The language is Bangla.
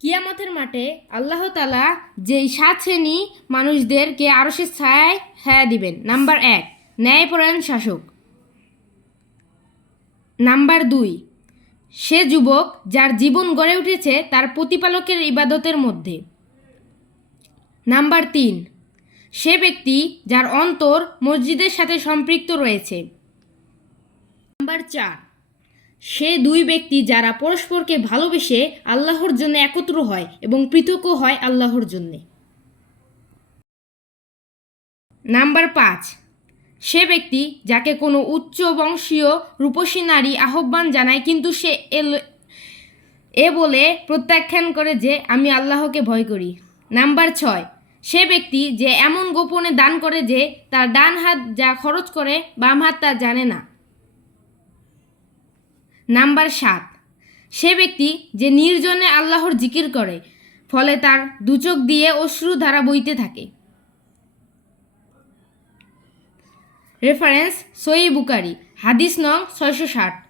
কিয়ামতের মাঠে আল্লাহ তালা যেই সাত শ্রেণি মানুষদেরকে আরও সে ছায় ছায়া দিবেন। নাম্বার এক, ন্যায়পরায়ণ শাসক। নাম্বার দুই, সে যুবক যার জীবন গড়ে উঠেছে তার প্রতিপালকের ইবাদতের মধ্যে। নাম্বার তিন, সে ব্যক্তি যার অন্তর মসজিদের সাথে সম্পৃক্ত রয়েছে। নাম্বার চার সে দুই ব্যক্তি যারা পরস্পরকে ভালোবেসে আল্লাহর জন্য একত্র হয় এবং পৃথকও হয় আল্লাহর জন্যে। নাম্বার পাঁচ, সে ব্যক্তি যাকে কোনো উচ্চ বংশীয় রূপসী নারী আহ্বান জানায় কিন্তু সে এ বলে প্রত্যাখ্যান করে যে আমি আল্লাহকে ভয় করি। নাম্বার ছয়, সে ব্যক্তি যে এমন গোপনে দান করে যে তার ডান হাত যা খরচ করে বাম হাত তা জানে না। নাম্বার সাত। সে ব্যক্তি যে নির্জনে আল্লাহর জিকির করে, ফলে তার দুচোখ দিয়ে অশ্রু ধারা বইতে থাকে। রেফারেন্স সই বুকারি হাদিস নং ছয়শো ষাট।